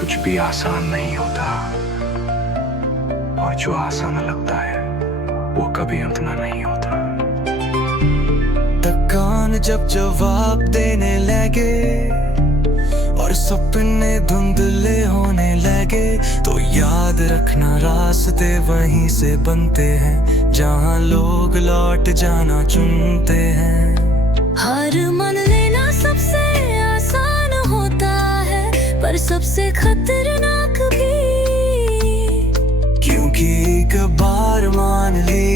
कुछ भी आसान नहीं होता, और जो आसान लगता है वो कभी उतना नहीं होता। थकान जब जवाब देने लगे और सपने धुंधले होने लगे, तो याद रखना रास्ते वहीं से बनते हैं जहां लोग लौट जाना चुनते हैं। हार मान लेना सबसे आसान होता है, पर सबसे खतरनाक भी, क्योंकि एक बार मान ली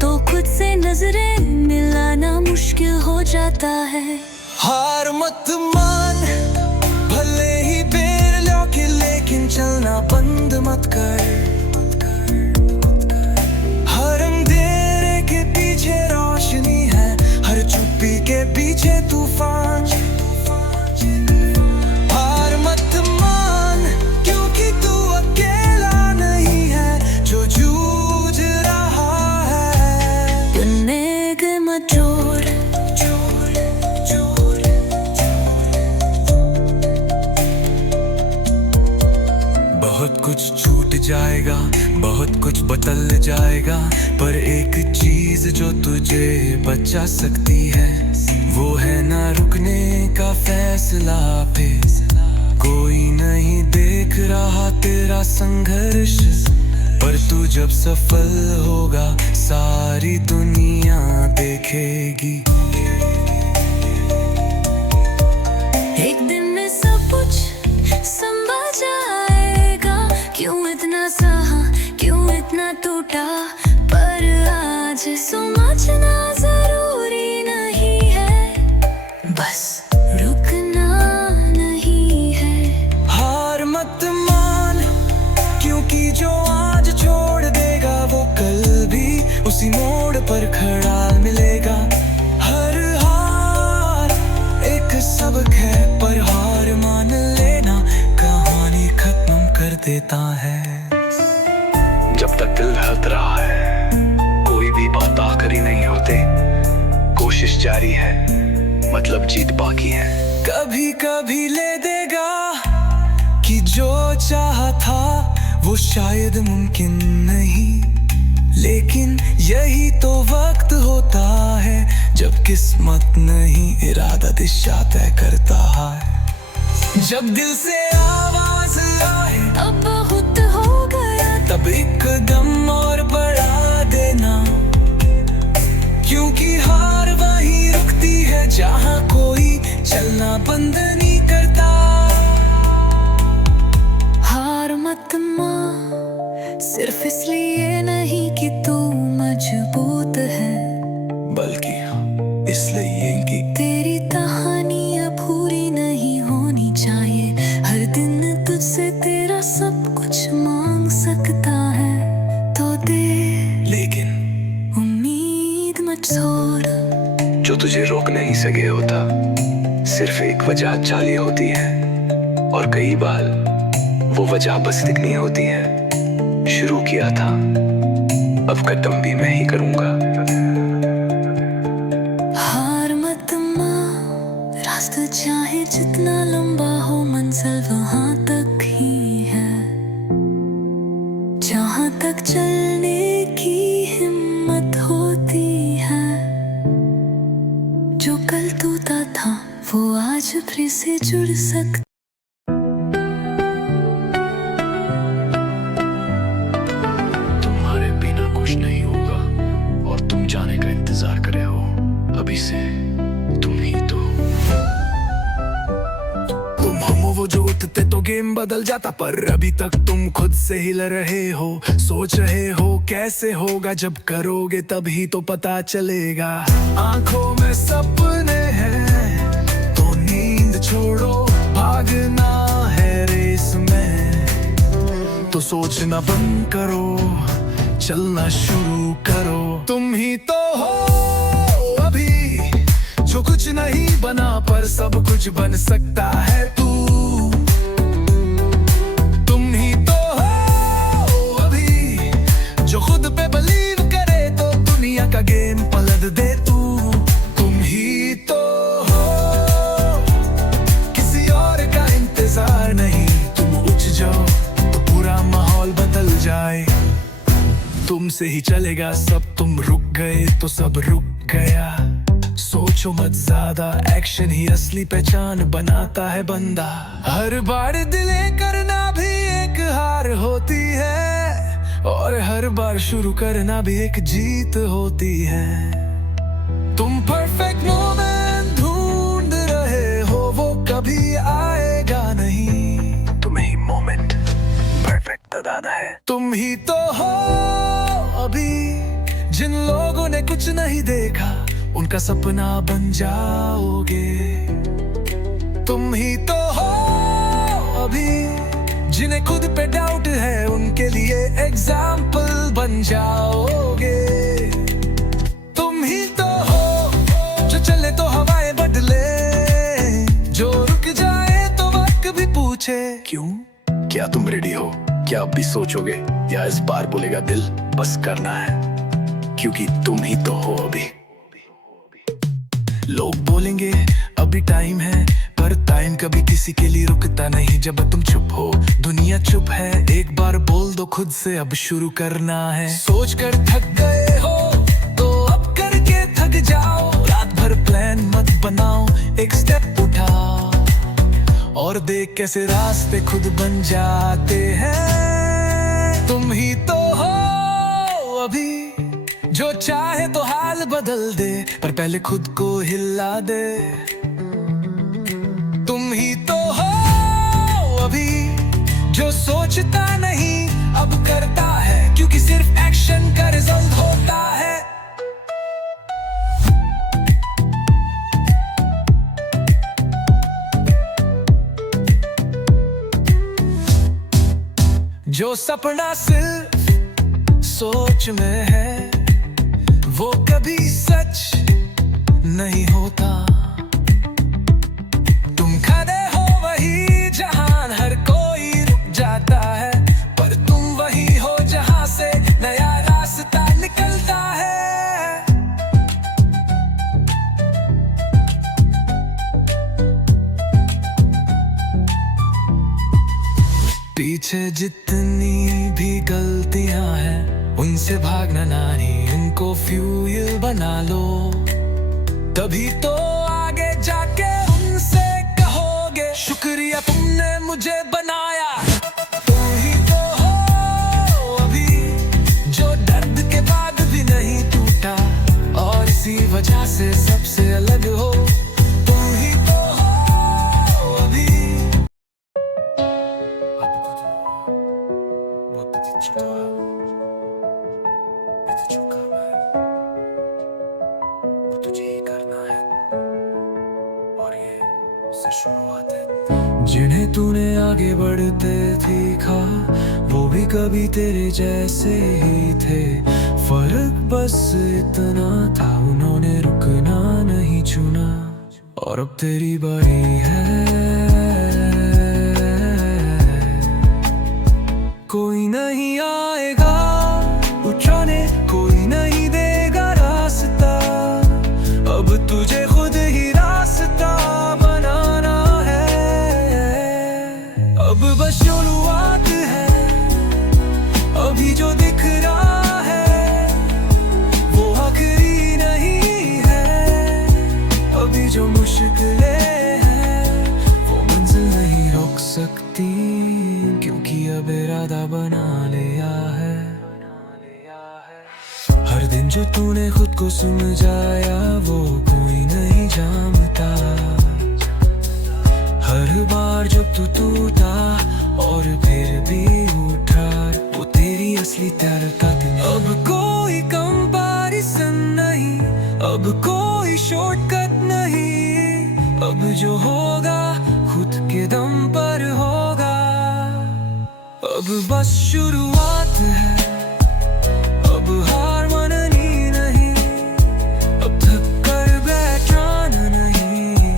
तो खुद से नजरें मिलाना मुश्किल हो जाता है। हार मत मान, भले ही बेर लौके, लेकिन चलना बंद मत कर। हर अंधेरे के पीछे रोशनी है, हर चुप्पी के पीछे तूफान। हार मत मान, क्योंकि तू अकेला नहीं है जो जूझ रहा है। नेग मत जोड़, बहुत कुछ छूट जाएगा, बहुत कुछ बदल जाएगा, पर एक चीज जो तुझे बचा सकती है, वो है ना रुकने का फैसला पे। कोई नहीं देख रहा तेरा संघर्ष, पर तू जब सफल होगा सारी दुनिया देखेगी। एक दिन में सब कुछ संभल जाएगा। क्यों इतना सहा, क्यों इतना टूटा, पर आज समझना जरूरी नहीं है, बस रुकना नहीं है। हार मत मान, क्योंकि जो आज छोड़ देगा वो कल भी उसी मोड़ पर खड़ा मिलेगा। हर हार एक सबक है, पर हार मान लेना कहानी खत्म कर देता है। जब तक दिल धड़क रहा है, कोई भी बात आखिरी नहीं होते। कोशिश जारी है, मतलब जीत बाकी है। कभी कभी ले देगा कि जो चाहा था वो शायद मुमकिन नहीं, लेकिन यही तो वक्त होता है जब किस्मत नहीं इरादा दिशा तय करता है। जब दिल से आवाज आए अब बहुत हो गया, तब एक कदम और बढ़ा देना, क्योंकि हार वहीं रुकती है जहां कोई चलना बंद नहीं करता। हार मत मान, सिर्फ इसलिए नहीं कि तू मजबूत है, बल्कि इसलिए कि तेरी कहानी अब पूरी नहीं होनी चाहिए। हर दिन तुझसे तेरा सब कुछ मांग सकता है, तो दे, लेकिन उम्मीद मत छोड़। जो तुझे रोक नहीं सके होता, सिर्फ एक वजह जाली होती है, और कई बार वो वजह बस दिखनी होती है। शुरू किया था, अब खत्म भी मैं ही करूंगा। हार मत मान, रास्ता चाहे जितना लंबा हो, मंजिल वहां तक ही है, जहां तक चलने की हिम्मत होती है। जो कल टूटा था वो आज फिर से जुड़ सकता। तुम्हारे बिना कुछ नहीं होगा, और तुम जाने का इंतजार कर रहे हो। अभी से तुम ही तो। तुम हो वो जो उठते तो गेम बदल जाता, पर अभी तक तुम खुद से हिल रहे हो। सोच रहे हो कैसे होगा, जब करोगे तभी तो पता चलेगा। आंखों में सपने हैं तो नींद छोड़ो, भागना है रेस में तो सोचना बंद करो, चलना शुरू करो। तुम ही तो हो अभी जो कुछ नहीं बना, पर सब कुछ बन सकता है तू। तुम ही तो हो अभी जो खुद पे बिलीव करे, तो दुनिया का गेम पलट दे तू। तुम ही तो हो किसी और का इंतजार इंतजार नहीं, तुम उठ जाओ तो पूरा माहौल बदल जाए। तुमसे ही चलेगा सब, तुम रुक गए तो सब रुक गया। सोचो मत ज्यादा, एक्शन ही असली पहचान बनाता है बंदा। हर बार दिले करना भी एक हार होती है, और हर बार शुरू करना भी एक जीत होती है। तुम परफेक्ट मोमेंट ढूंढ रहे हो, वो कभी आएगा नहीं। तुम्हें ही मोमेंट परफेक्ट बताना है। तुम ही तो हो अभी जिन लोगों ने कुछ नहीं देखा, उनका सपना बन जाओगे। तुम ही तो हो अभी जिन्हें खुद पे डाउट है, उनके लिए एग्जाम्पल बन जाओगे। तुम ही तो हो जो चले तो हवाएं बदले, जो रुक जाए तो वक्त भी पूछे क्यों। क्या तुम रेडी हो? क्या अब भी सोचोगे, या इस बार बोलेगा दिल बस करना है, क्योंकि तुम ही तो हो अभी। लोग बोलेंगे अभी टाइम है, पर टाइम कभी किसी के लिए रुकता नहीं। जब तुम चुप हो दुनिया चुप है, एक बार बोल दो खुद से अब शुरू करना है। सोच कर थक गए हो तो अब करके थक जाओ। रात भर प्लान मत बनाओ, एक स्टेप उठाओ और देख कैसे रास्ते खुद बन जाते हैं। तुम ही तो हो अभी जो चाहे तो हाल बदल दे, पर पहले खुद को हिला दे। तुम ही तो हो अभी जो सोचता नहीं अब करता है, क्योंकि सिर्फ एक्शन का रिजल्ट होता है। जो सपना सिर्फ सोच में है, वो कभी सच नहीं होता। तुम खड़े हो वही जहान हर कोई रुक जाता है, पर तुम वही हो जहां से नया रास्ता निकलता है। पीछे जितनी भी गलतियां हैं, उनसे भागना नानी, उनको फ्यूल बना लो। तभी तो आगे जाके उनसे कहोगे शुक्रिया तुमने मुझे बनाया। तुम ही तो हो अभी जो दर्द के बाद भी नहीं टूटा, और इसी वजह से सबसे अलग हो। तुम ही तो हो अभी तुझे ही करना है, और ये शुरुआत है। जिन्हें तूने आगे बढ़ते देखा, वो भी कभी तेरे जैसे ही थे। फर्क बस इतना था, उन्होंने रुकना नहीं चुना, और अब तेरी बारी है। कोई नहीं आएगा उठाने, कोई नहीं देगा रास्ता, अब तुझे खुद ही रास्ता बनाना है। अब बस शुरुआत है, अभी जो दिख रहा है वो आखिरी नहीं है। अभी जो मुश्किलें हैं वो मंजिल नहीं रोक सकती, क्योंकि अब इरादा बना लिया है। हर दिन जो तूने खुद को समझाया, वो कोई नहीं जानता। हर बार जब तू टूटा और फिर भी उठा, वो तेरी असली ताकत। अब कोई कंपैरिजन नहीं, अब कोई शॉर्टकट नहीं। अब जो होगा खुद के दम पर होगा। अब बस शुरुआत है, अब हार माननी नहीं, अब थक कर बैठाना नहीं,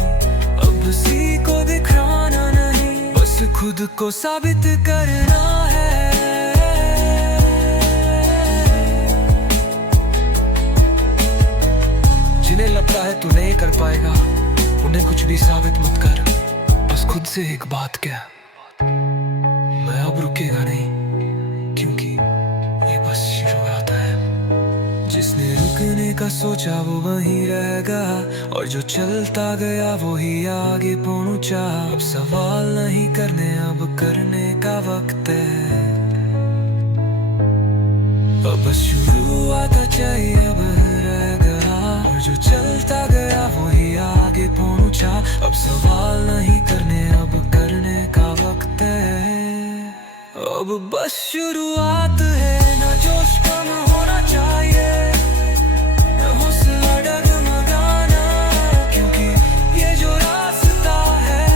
अब किसी को दिखाना नहीं, बस खुद को साबित करना है। जिन्हें लगता है तू नहीं कर पाएगा, उन्हें कुछ भी साबित मत कर, बस खुद से एक बात क्या, मैं अब रुकेगा नहीं, क्योंकि ये बस शुरुआत है। जिसने रुकने का सोचा वो वहीं रहेगा, और जो चलता गया वो ही आगे पहुंचा। अब सवाल नहीं करने, अब करने का वक्त है। अब शुरुआत चाहिए, अब रह गया, और जो चलता गया वो ही आगे पहुंचा। अब सवाल नहीं करने, अब करने का वक्त है। अब बस शुरुआत है, ना जोश कम होना चाहिए, ना हौसला डगमगाना, क्योंकि ये जो रास्ता है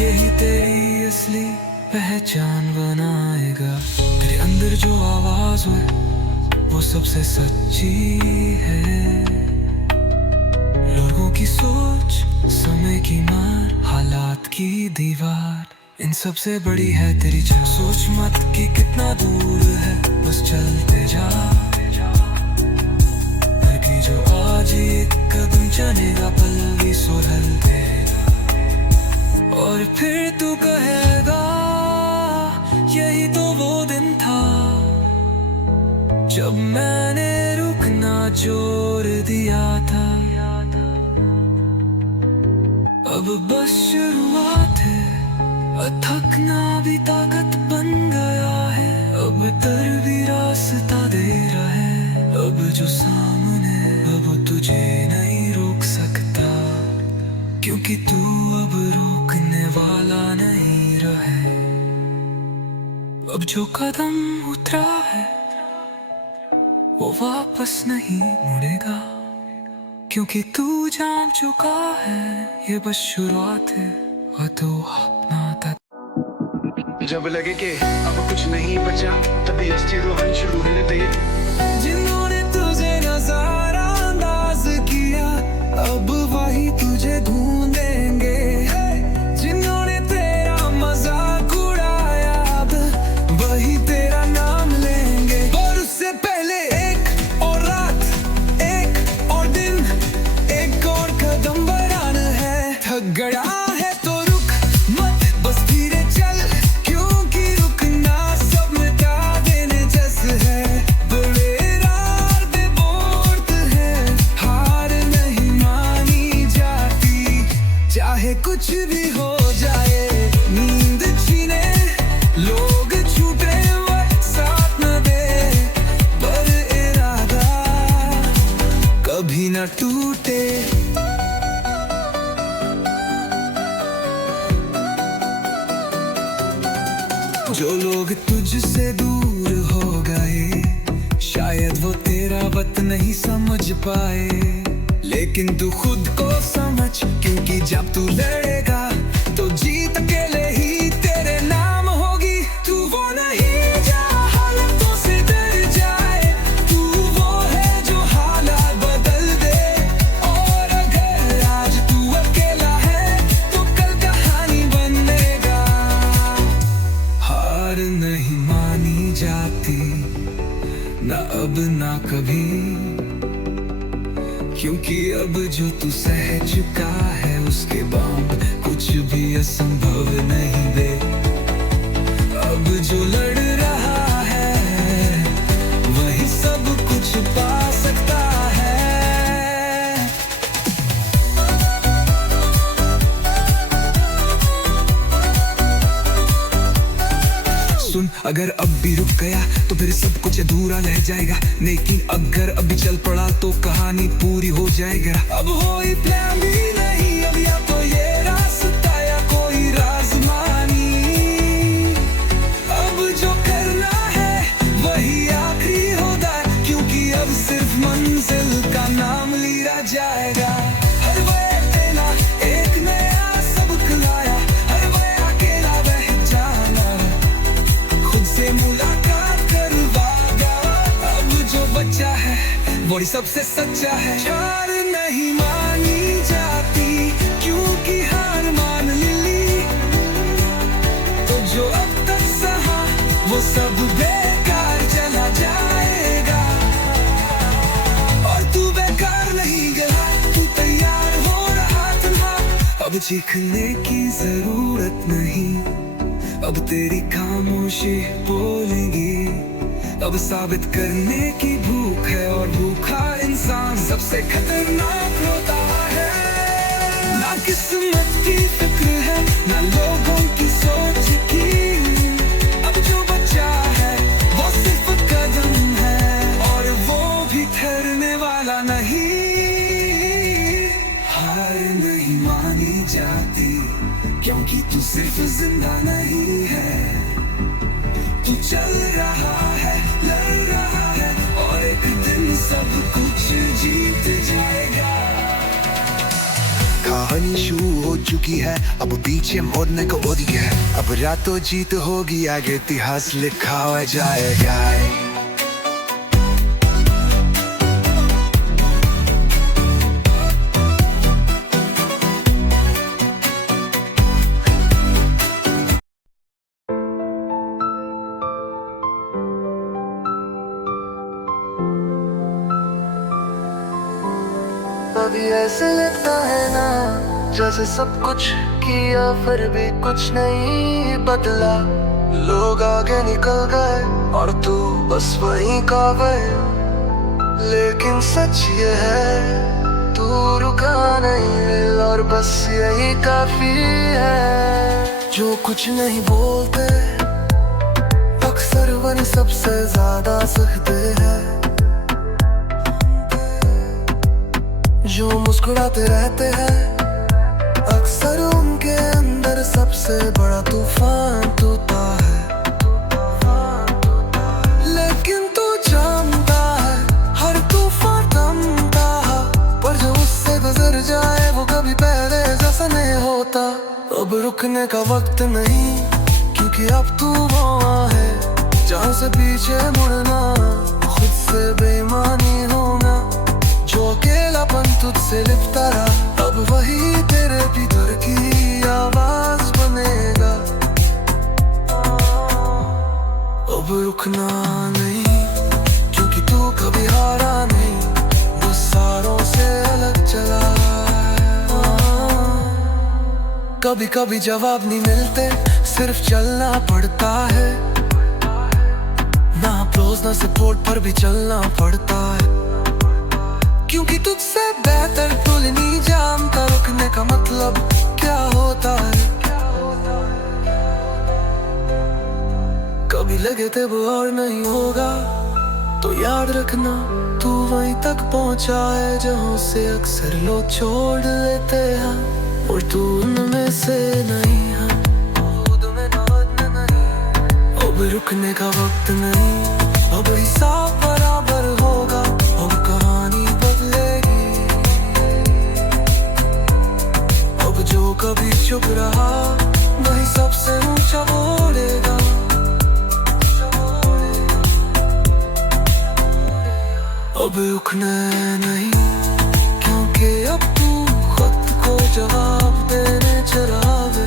यही तेरी असली पहचान बनाएगा। तेरे अंदर जो आवाज है वो सबसे सच्ची है। लोगों की सोच, समय की मार, हालात की दीवार, इन सबसे बड़ी है तेरी चाह। सोच मत कि कितना दूर है, बस चलते जा, क्योंकि जो आज एक कदम चलेगा पल भी सुधर देगा। और फिर तू कहेगा यही तो वो दिन था जब मैंने रुकना छोड़ दिया था। अब बस शुरुआत है, थकना भी ताकत बन गया है। अब तर भी रास्ता दे रहा है, अब जो सामने, अब तुझे नहीं रोक सकता, क्योंकि तू अब रोकने वाला नहीं रहे। अब जो कदम उतरा है वो वापस नहीं मुड़ेगा, क्योंकि तू जान चुका है ये बस शुरुआत है। और तू अपना था। जब लगे कि अब कुछ नहीं बचा, तभी अस्थिर रोहन शुरू होने दे। जिन्होंने तुझे नजरअंदाज किया अब वही तुझे ढूंढेंगे। जिन्होंने तेरा मजाक उड़ाया अब वही तेरा नाम लेंगे। और उससे पहले एक और रात, एक और दिन, एक और कदम बढ़ाना है। थक गया है तो रुक मत, बस धीरे चल, क्योंकि रुकना सब मिटा देने जैसे है। बड़े रार बेबोर्ड है, हार नहीं मानी जाती, चाहे कुछ भी हो जाए। नींद छीने, लोग छूटे, वक्त साथ न दे, पर इरादा कभी न टूटे। जो लोग तुझसे दूर हो गए शायद वो तेरा वक्त नहीं समझ पाए, लेकिन तू खुद को समझ, क्योंकि जब तू लड़ेगा तो जीत अकेले ही तेरे नाम होगी। तू वो नहीं जो हालातों से डर जाए, तू वो है जो हालात बदल दे। और अगर आज तू अकेला है तो कल कहानी बनेगा। हार नहीं मानी जाती, ना अब ना कभी, क्योंकि अब जो तू सह चुका है उसके बाद कुछ भी असंभव नहीं बे। अब जो लड़ रहा है वही सब कुछ पा सकता है। सुन, अगर अब भी रुक गया तो फिर सब कुछ अधूरा रह जाएगा, लेकिन अगर अभी चल पड़ा तो कहानी पूरी हो जाएगा। अब कोई प्लान भी नहीं, अब या तो ये रास्ता या कोई राजमानी। अब जो करना है वही आखिरी होगा, क्योंकि अब सिर्फ मंजिल का नाम लिया जाएगा। हर वह तेरा एक नया सबक लाया, हर वह अकेला बह जाना, खुद से मुलाकात करवागा। अब जो बचा है वही सबसे सच्चा है। हार नहीं मानी जाती, क्योंकि हार मान ली तो जो अब तक सहा वो सब बेकार चला जाएगा। और तू बेकार नहीं गया, तू तैयार हो रहा था। अब चीखने की जरूरत नहीं, अब तेरी खामोशी बोलेगी। अब साबित करने की भूख है और भूखा इंसान सबसे खतरनाक होता है। ना किस्मत की फिक्र है ना लोगों की सोच की, अब जो बचा है वो सिर्फ कदम है और वो भी ठहरने वाला नहीं। हार नहीं मानी जाती क्योंकि तू सिर्फ जिंदा नहीं है, तू चल रहा है, लड़ रहा है और एक दिन सब कुछ जीत जाएगा। कहानी शुरू हो चुकी है, अब पीछे मुड़ने को हो गया है। अब रातों जीत होगी, आगे इतिहास लिखा हुआ जाएगा। अभी ऐसे लगता है ना जैसे सब कुछ किया फिर भी कुछ नहीं बदला। लोग आगे निकल गए और तू बस वहीं का गए, लेकिन सच ये है तू रुका नहीं और बस यही काफी है। जो कुछ नहीं बोलते अक्सर वही सबसे ज्यादा सहते हैं, जो मुस्कुराते रहते हैं अक्सर उनके अंदर सबसे बड़ा तूफान तूता है। लेकिन तू जानता है हर तूफान थमता है, पर जो उससे गुजर जाए वो कभी पहले जैसा नहीं होता। अब रुकने का वक्त नहीं क्योंकि अब तू वहाँ है जहाँ से पीछे मुड़ना खुद से बेईमानी होना। जो अकेलापन तुझसे लिपटा रहा अब वही तेरे भीतर की आवाज बनेगा। अब रुकना नहीं क्योंकि तू कभी हारा नहीं, बस सारों से अलग चला। कभी कभी जवाब नहीं मिलते, सिर्फ चलना पड़ता है। ना अप्रोच ना सपोर्ट पर भी चलना पड़ता है, क्योंकि तुझसे बेहतर भूल नहीं जानता रुकने का मतलब क्या होता है। कभी लगे थे वो और नहीं होगा तो याद रखना तू वहीं तक पहुंचा है जहां से अक्सर लोग छोड़ लेते हैं, और तू उनमें से नहीं है। अब रुकने का वक्त नहीं, अब हिसाब बराबर होगा, अब कहानी बदलेगी। अब जो कभी चुप रहा वही सबसे ऊंचा बोलेगा। अब रुकना नहीं क्योंकि अब तू खुद को जवाब देने चला है।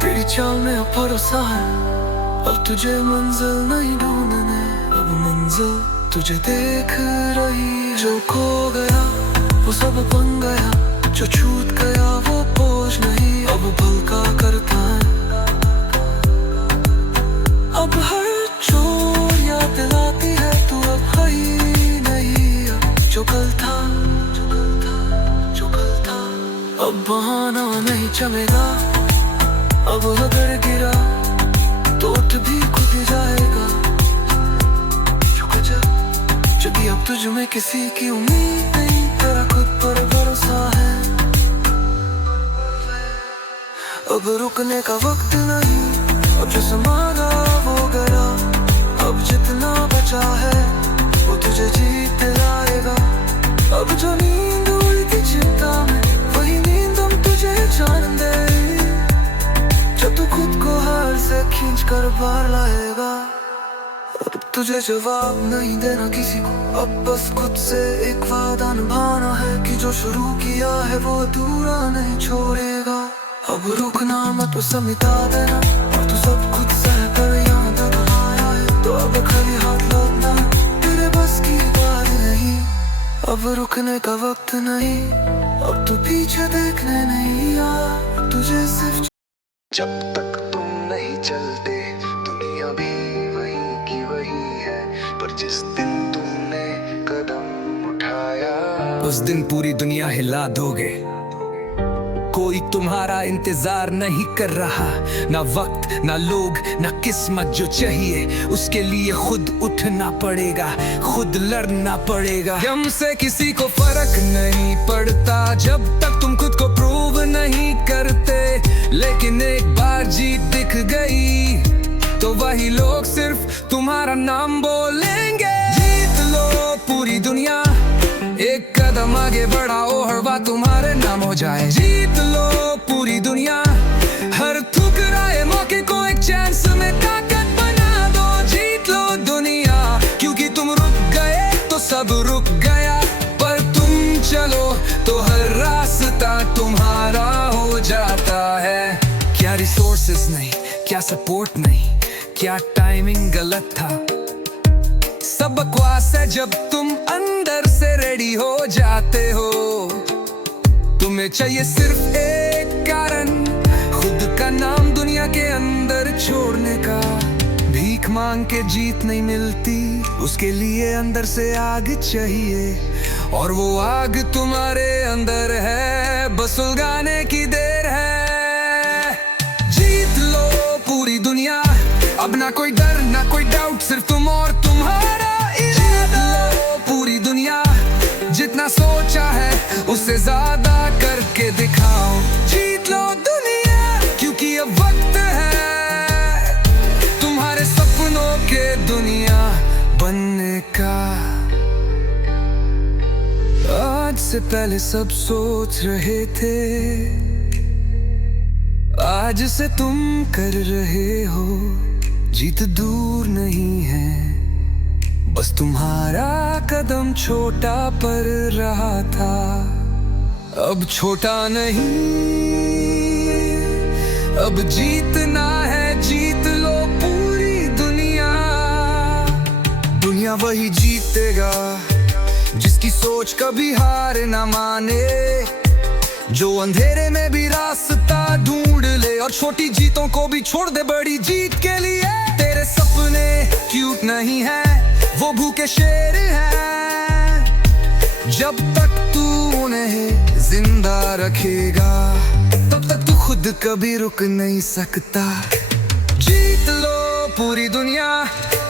तेरी चाल में अब भरोसा है, अब तुझे मंजिल नहीं ढूंढने, अब मंजिल तुझे देख रही है। जो खो गया वो सब बन गया, जो छूट गया वो बोझ नहीं अब भलका करता है। अब हर चोर याद दिलाती है तू अब है ही नहीं, जो कल था, जो कल था। अब बहाना नहीं चलेगा, अब अगर गिरा तो उठ भी खुद जाएगा। यदि अब तुझ में किसी की उम्मीद नहीं, तेरा खुद पर भरोसा है। अब रुकने का वक्त नहीं, अब जो समाना वो गया, अब जितना बचा है वो तुझे जीत लाएगा। अब जो नींद उड़ी थी चिंता में वही नींद हम तुझे जान दे, जब तू खुद को हार से खींच कर बाहर लाएगा। अब तुझे जवाब नहीं देना किसी को, अब बस खुद से एक वादा निभाना है कि जो शुरू किया है वो अधूरा नहीं छोड़ेगा। अब रुकना मत वो मिटा देना, और तू सब खुद सह कर यहाँ तक आया है, तो अब खाली हाथ लौटना तेरे बस की बात नहीं। अब रुकने का वक्त नहीं, अब तू पीछे देखने नहीं आ, तुझे सिर्फ जब तक तुम नहीं चलते दुनिया भी वही की वही है, पर जिस दिन तुमने कदम उठाया उस दिन पूरी दुनिया हिला दोगे। कोई तुम्हारा इंतजार नहीं कर रहा, ना वक्त ना लोग ना किस्मत जो चाहिए, उसके लिए खुद उठना पड़ेगा, खुद लड़ना पड़ेगा। हमसे किसी को फर्क नहीं पड़ता जब तक तुम खुद को प्रूव नहीं करते, लेकिन एक बार जीत दिख गई तो वही लोग सिर्फ तुम्हारा नाम बोलेंगे। जीत लो पूरी दुनिया, एक कदम आगे बढ़ाओ, हर बात तुम्हारे नाम हो जाए। जीत लो पूरी दुनिया, हर ठुकराए मौके को एक चांस में ताकत बना दो। जीत लो दुनिया, क्योंकि तुम रुक गए तो सब रुक गया, पर तुम चलो तो हर रास्ता तुम्हारा हो जाता है। क्या रिसोर्सेस नहीं, क्या सपोर्ट नहीं, क्या टाइमिंग गलत था, सब बकवास है जब तुम अंदर से रेडी हो जाते हो। तुम्हें चाहिए सिर्फ एक कारण, खुद का नाम दुनिया के अंदर छोड़ने का। भीख मांग के जीत नहीं मिलती, उसके लिए अंदर से आग चाहिए, और वो आग तुम्हारे अंदर है, बस उलगाने की देर है। जीत लो पूरी दुनिया, अब ना कोई डर ना कोई डाउट, सिर्फ तुम और तुम्हारा इरादा। पूरी दुनिया, जितना सोचा है उससे ज्यादा करके दिखाओ। जीत लो दुनिया, क्योंकि अब वक्त है तुम्हारे सपनों के दुनिया बनने का। आज से पहले सब सोच रहे थे, आज से तुम कर रहे हो। जीत दूर नहीं है, बस तुम्हारा कदम छोटा पर रहा था, अब छोटा नहीं, अब जीतना है। जीत लो पूरी दुनिया, दुनिया वही जीतेगा जिसकी सोच कभी हार ना माने, जो अंधेरे में भी रास्ता ढूंढ ले, और छोटी जीतों को भी छोड़ दे बड़ी जीत के लिए। तेरे सपने क्यूट नहीं है, वो भूखे शेर हैं, जब तक तू उन्हें जिंदा रखेगा तब तक तू खुद कभी रुक नहीं सकता। जीत लो पूरी दुनिया,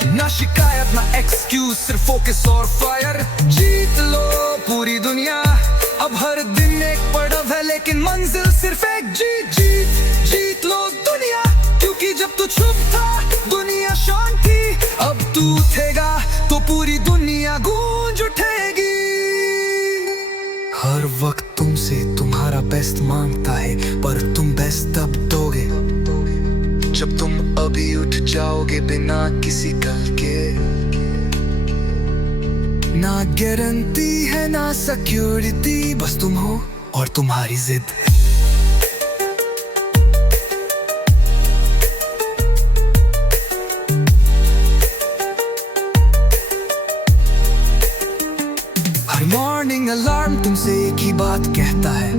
ना शिकायत ना एक्सक्यूज, सिर्फ फोकस और फायर। जीत लो पूरी दुनिया, अब हर दिन एक पड़ाव है लेकिन मंजिल सिर्फ एक। जीत लो दुनिया, क्योंकि जब तू चुप था दुनिया शांति, अब तू उठेगा तो पूरी दुनिया गूंज उठेगी। हर वक्त तुमसे तुम्हारा बेस्ट मांगता है, पर तुम बेस्ट तब दोगे जब तुम अभी उठ जाओगे बिना किसी कल के। ना गारंटी है ना सिक्योरिटी, बस तुम हो और तुम्हारी जिद। हर मॉर्निंग अलार्म तुमसे एक ही बात कहता है,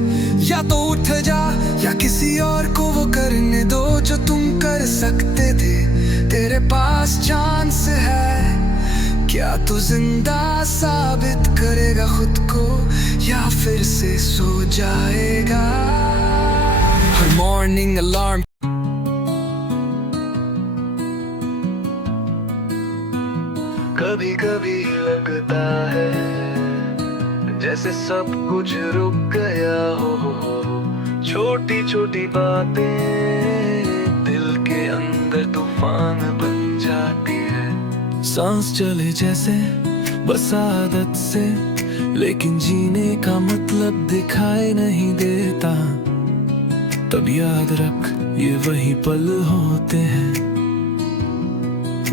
या तो उठ जा या किसी और को वो करने दो जो तुम कर सकते थे। तेरे पास चांस है, क्या तू जिंदा साबित करेगा खुद को, या फिर से सो जाएगा। हर मॉर्निंग अलार्म कभी कभी लगता है जैसे सब कुछ रुक गया हो, छोटी छोटी बातें दिल के अंदर तूफान बन जाती है। सांस चले जैसे बस आदत से, लेकिन जीने का मतलब दिखाई नहीं देता। तब याद रख ये वही पल होते हैं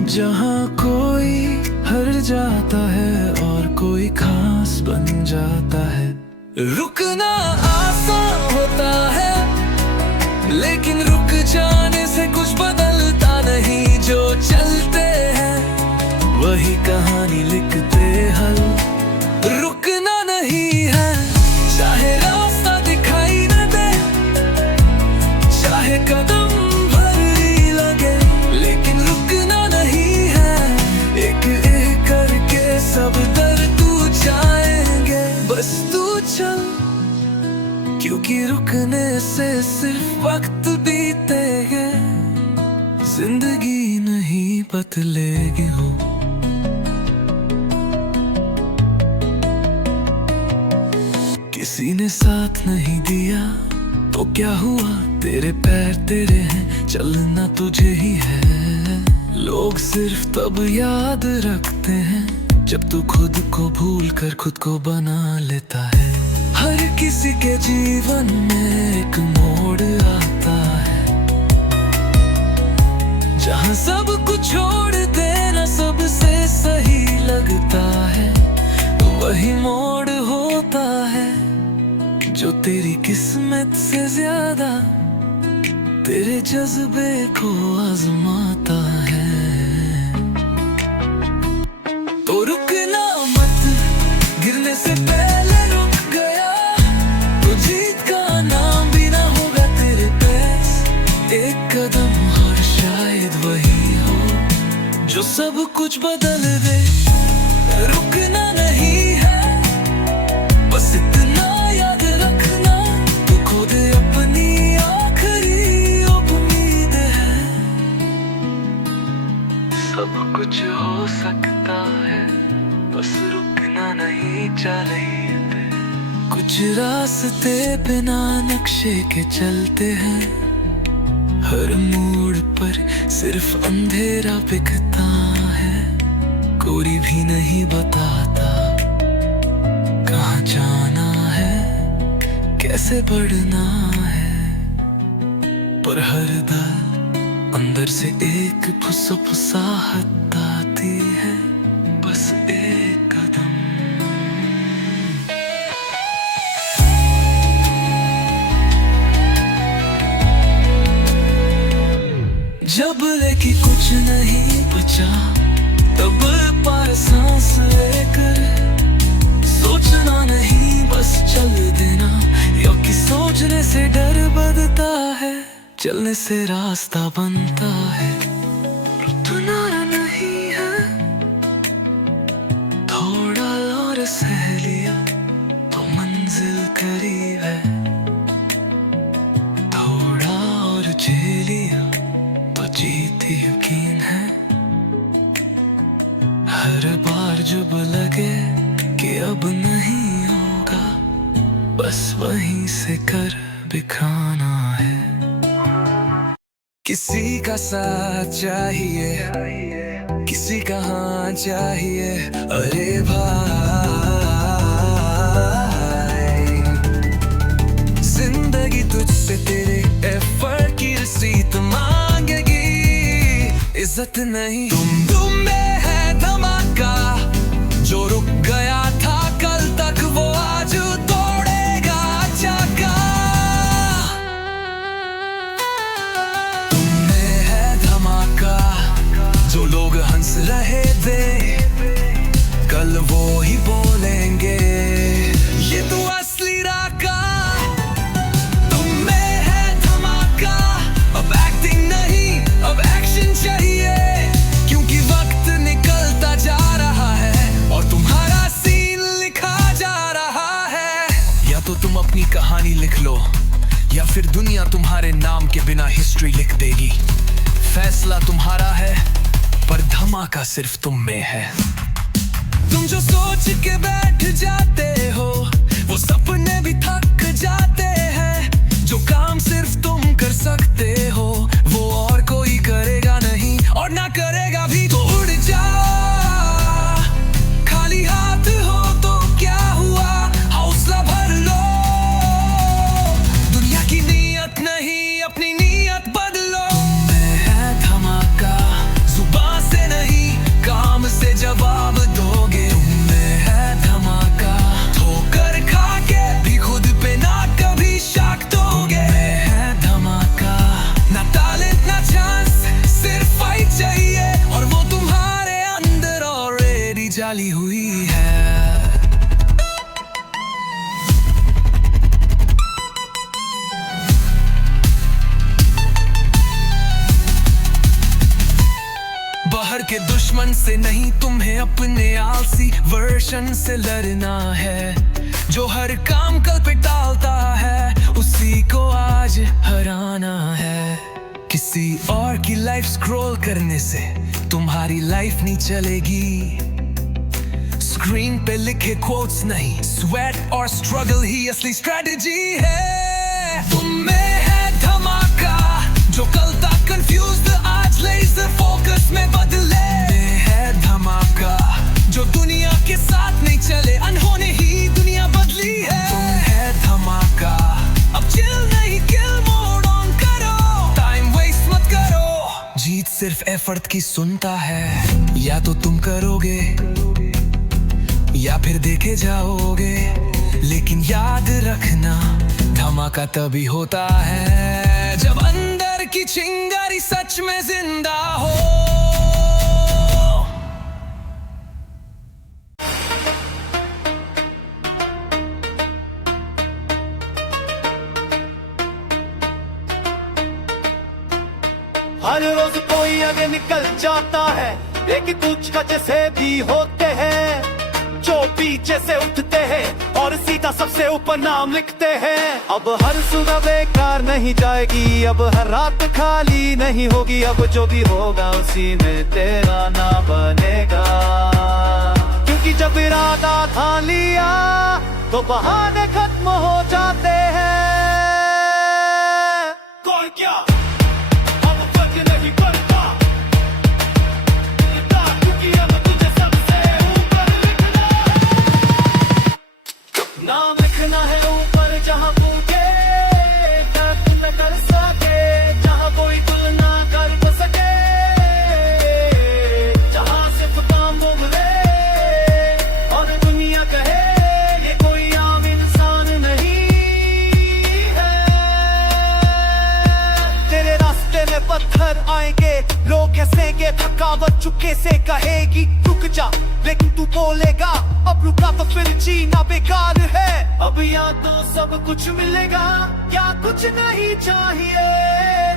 जहाँ कोई हर जाता है और कोई खास बन जाता है। रुकना आसान होता है, लेकिन रुक जाने से कुछ बदलता नहीं। जो चलते हैं वही कहानी लिखते हल, रुकना नहीं है चाहे रास्ता बदलेगी हो। किसी ने साथ नहीं दिया तो क्या हुआ, तेरे पैर तेरे हैं, चलना तुझे ही है। लोग सिर्फ तब याद रखते हैं जब तू खुद को भूल कर खुद को बना लेता है। हर किसी के जीवन में एक मोड़ आता है जहाँ सब कुछ छोड़ देना सबसे सही लगता है। वही मोड़ होता है जो तेरी किस्मत से ज्यादा तेरे जज्बे को आजमाता है। तो रुकना मत, गिरने से पहले रुक गया तो जीत का नाम भी ना होगा तेरे पास। एक कदम और शायद वही हो जो सब कुछ बदल दे। रुकना नहीं है, बस इतना याद रखना, तू खुद अपनी आखिरी उम्मीद है। सब कुछ हो सकता है, बस रुकना नहीं चाहिए। कुछ रास्ते बिना नक्शे के चलते हैं, हर मोड़ पर सिर्फ अंधेरा दिखता है। कोई भी नहीं बताता कहाँ जाना है, कैसे बढ़ना है, पर हर दल अंदर से एक फुसफुसाहट आती है, बस एक कदम। जब लेके कुछ नहीं बचा तब पर सांस लेकर सोचना नहीं, बस चल देना। क्योंकि सोचने से डर बढ़ता है, चलने से रास्ता बनता है। रुकना नहीं है, थोड़ा और सह लिया तो मंजिल करीब है। थोड़ा और जी लिया तो जीत यकीन है। हर बार जब लगे कि अब नहीं होगा, बस वहीं से कर दिखाना है। किसी का साथ चाहिए, किसी का हाँ चाहिए। अरे भाई, जिंदगी तुझसे तेरे एफर्ट की रसीद मांगेगी, इज्जत नहीं। तुम में है धमाका, जो रुक गया था कल तक वो आज तोड़ेगा चाका। तुम में है धमाका, जो लोग हंस रहे थे कल वो ही बोलेंगे ये तो असली राका। तुम में है धमाका, अब एक्टिंग नहीं अब एक्शन चाहिए, क्योंकि वक्त निकलता जा रहा है और तुम्हारा सीन लिखा जा रहा है। या तो तुम अपनी कहानी लिख लो या फिर दुनिया तुम्हारे नाम के बिना हिस्ट्री लिख देगी। फैसला तुम्हारा है पर धमाका सिर्फ तुम में है। तुम जो सोच के बैठ जाते हो वो सपने भी थक जाते हैं। जो काम सिर्फ तुम कर सकते हो वो और कोई करेगा नहीं, और ना करेगा भी। तो उड़ जाओ, खाली हाथ हो तो क्या हुआ, हौसला भर लो। दुनिया की नीयत नहीं अपनी नीयत बदलो। मैं है धमाका, जुबान से नहीं काम से जवाब दोगे। मैं है धमाका, ठोकर खा के भी खुद पे ना कभी शक दोगे। मैं है धमाका, ना टैलेंट ना चांस, सिर्फ फाइट चाहिए, और वो तुम्हारे अंदर ऑलरेडी जाली हुई है। बाहर के दुश्मन से नहीं, तुम्हें अपने आलसी वर्जन से लड़ना है। जो हर काम कल पे टालता है उसी को आज हराना है। किसी और की लाइफ स्क्रॉल करने से तुम्हारी लाइफ नहीं चलेगी। स्क्रीन पे लिखे कोट्स नहीं, स्वेट और स्ट्रगल ही असली स्ट्रेटजी है। तुम में है धमाका जो कल तक कंफ्यूज्ड आज लेजर फोकस में बदले। है धमाका जो दुनिया के साथ नहीं चले, अनहोने ही दुनिया बदली है। तुम है धमाका अब चिल नहीं किल मोड ऑन करो, टाइम वेस्ट मत करो। जीत सिर्फ एफर्ट की सुनता है, या तो तुम करोगे या फिर देखे जाओगे। लेकिन याद रखना धमाका तभी होता है जब अंदर की चिंगारी सच में जिंदा हो। हर रोज कोई आगे निकल जाता है, लेकिन कुछ वजह भी होते हैं जो पीछे से उठते हैं और सीधा सबसे ऊपर नाम लिखते हैं। अब हर सुबह बेकार नहीं जाएगी, अब हर रात खाली नहीं होगी। अब जो भी होगा उसी में तेरा नाम बनेगा, क्योंकि जब इरादा था लिया तो बहाने खत्म हो जाते हैं। कौन क्या अब फर्क नहीं पड़ता, क्योंकि अब तुझे सबसे ऊपर लिखना, नाम लिखना है ऊपर जहाँ पूछे तक न कर सके, जहाँ कोई तुलना कर तो सके, जहाँ सिर्फ काम बोले और दुनिया कहे ये कोई आम इंसान नहीं है। तेरे रास्ते में पत्थर आएंगे, लोग हंसेंगे, थकावट चुपके से कहेगी रुक जा, लेकिन तू बोलेगा अब रुका तो फिर जीना बेकार है। अब या तो सब कुछ मिलेगा या कुछ नहीं चाहिए,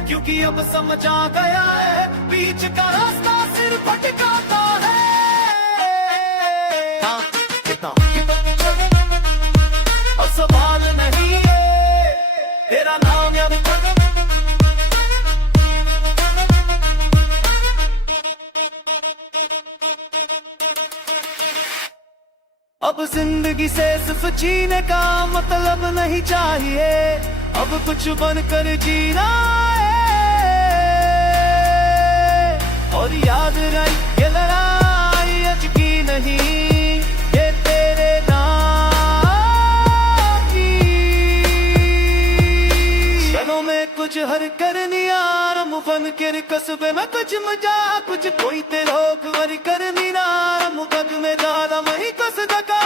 क्योंकि अब समझ आ गया है बीच का रास्ता सिर्फ भटकाता है। हाँ, कितना अब सवाल नहीं है तेरा नाम या अब जिंदगी से सिर्फ जीने का मतलब नहीं चाहिए, अब कुछ बनकर जीना है। और याद रही ये लड़ाई आज की नहीं, ये तेरे नाम की। क्षणों में कुछ हर करनी आराम बन के कस्बे में कुछ मजा, कुछ कोई तेरे वर करनी नाम बग में ज्यादा वही कस दका।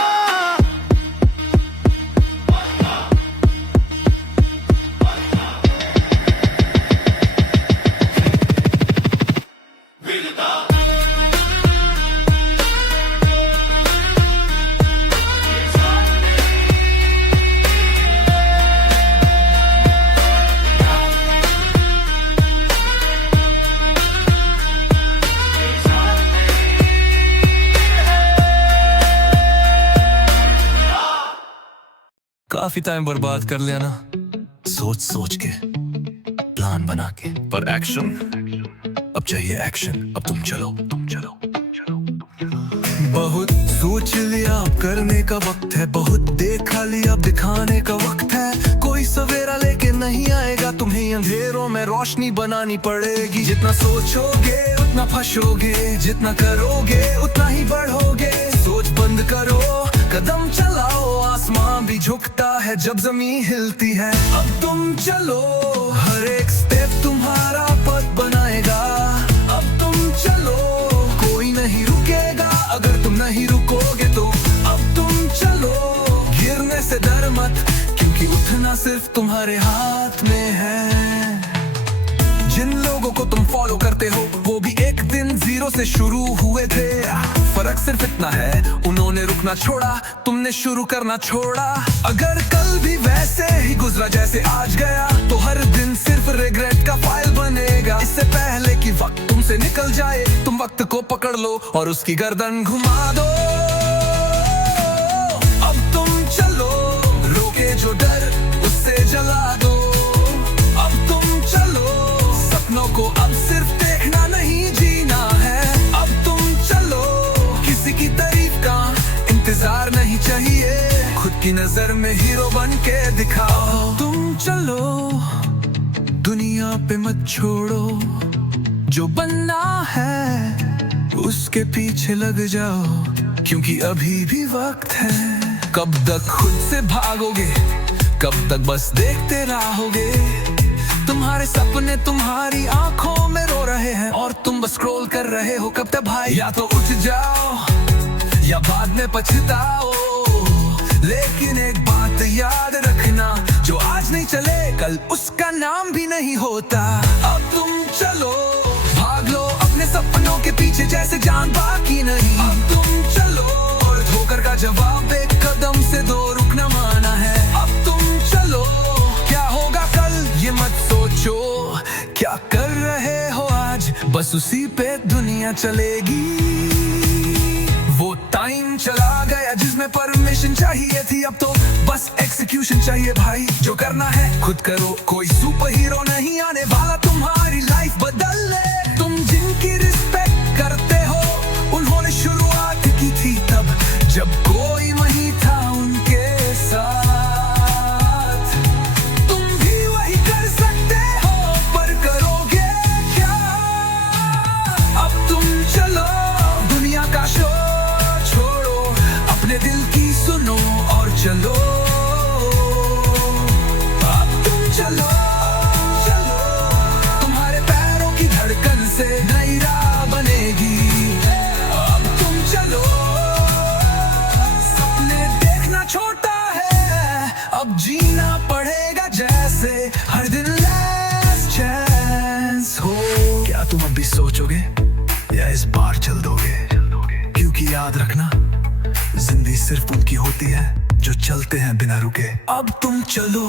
काफी टाइम बर्बाद कर लिया ना, सोच सोच के, प्लान बना के, पर एक्शन अब चाहिए एक्शन। अब तुम चलो, तुम चलो, बहुत सोच लिया अब करने का वक्त है, बहुत देखा लिया अब दिखाने का वक्त है। कोई सवेरा लेके नहीं आएगा, तुम्हें अंधेरों में रोशनी बनानी पड़ेगी। जितना सोचोगे उतना फंसोगे, जितना करोगे उतना ही बढ़ोगे। सोच बंद करो, कदम चलाओ, आसमान भी झुकता है जब जमीन हिलती है। अब तुम चलो, हर एक स्टेप तुम्हारा पथ बनाएगा। अब तुम चलो, कोई नहीं रुकेगा अगर तुम नहीं रुकोगे तो। अब तुम चलो, गिरने से डर मत, क्योंकि उठना सिर्फ तुम्हारे हाथ में है। जिन लोगों को तुम फॉलो करते हो वो भी एक दिन जीरो से शुरू हुए थे। फर्क सिर्फ इतना है, उन्होंने रुकना छोड़ा, तुमने शुरू करना छोड़ा। अगर कल भी वैसे ही गुजरा जैसे आज गया, तो हर दिन सिर्फ रिग्रेट का फाइल बनेगा। इससे पहले कि वक्त तुमसे निकल जाए, तुम वक्त को पकड़ लो और उसकी गर्दन घुमा दो। अब तुम चलो, रोके जो डर उससे जला दो। अब तुम चलो, सपनों को अब सिर्फ देखना नहीं जीना है। सबकी नजर में हीरो बन के दिखाओ। तुम चलो दुनिया पे मत छोड़ो, जो बनना है उसके पीछे लग जाओ, क्योंकि अभी भी वक्त है। कब तक खुद से भागोगे, कब तक बस देखते रहोगे? तुम्हारे सपने तुम्हारी आंखों में रो रहे हैं और तुम बस स्क्रॉल कर रहे हो। कब तक भाई, या तो उठ जाओ या बाद में पछताओ। लेकिन एक बात याद रखना, जो आज नहीं चले कल उसका नाम भी नहीं होता। अब तुम चलो, भाग लो अपने सपनों के पीछे जैसे जान बाकी नहीं। अब तुम चलो और ठोकर का जवाब एक कदम से दो, रुकना माना है। अब तुम चलो, क्या होगा कल ये मत सोचो, क्या कर रहे हो आज बस उसी पे दुनिया चलेगी। वो टाइम चला गया जिसमें परमिशन चाहिए थी, अब तो बस एक्सिक्यूशन चाहिए भाई। जो करना है खुद करो, कोई सुपर हीरो नहीं आने वाला तुम्हारी लाइफ बदलने। तुम जिनकी रिस्पेक्ट करते हो उन्होंने शुरुआत की थी तब जब कोई नहीं था उनके साथ। तुम भी वही कर सकते हो, पर करोगे क्या? अब तुम चलो दुनिया का शो छोड़ो, अपने दिल की सुनो और चलो। अब तुम चलो, चलो तुम्हारे पैरों की धड़कन से नई राह बनेगी। अब तुम चलो, सपने देखना छोटा है, अब जीना पड़ेगा जैसे हर दिन लास्ट चांस हो। क्या तुम अब भी सोचोगे या इस बार चल दोगे? क्योंकि याद रखना, जिंदगी सिर्फ उनकी होती है जो चलते हैं बिना रुके। अब तुम चलो।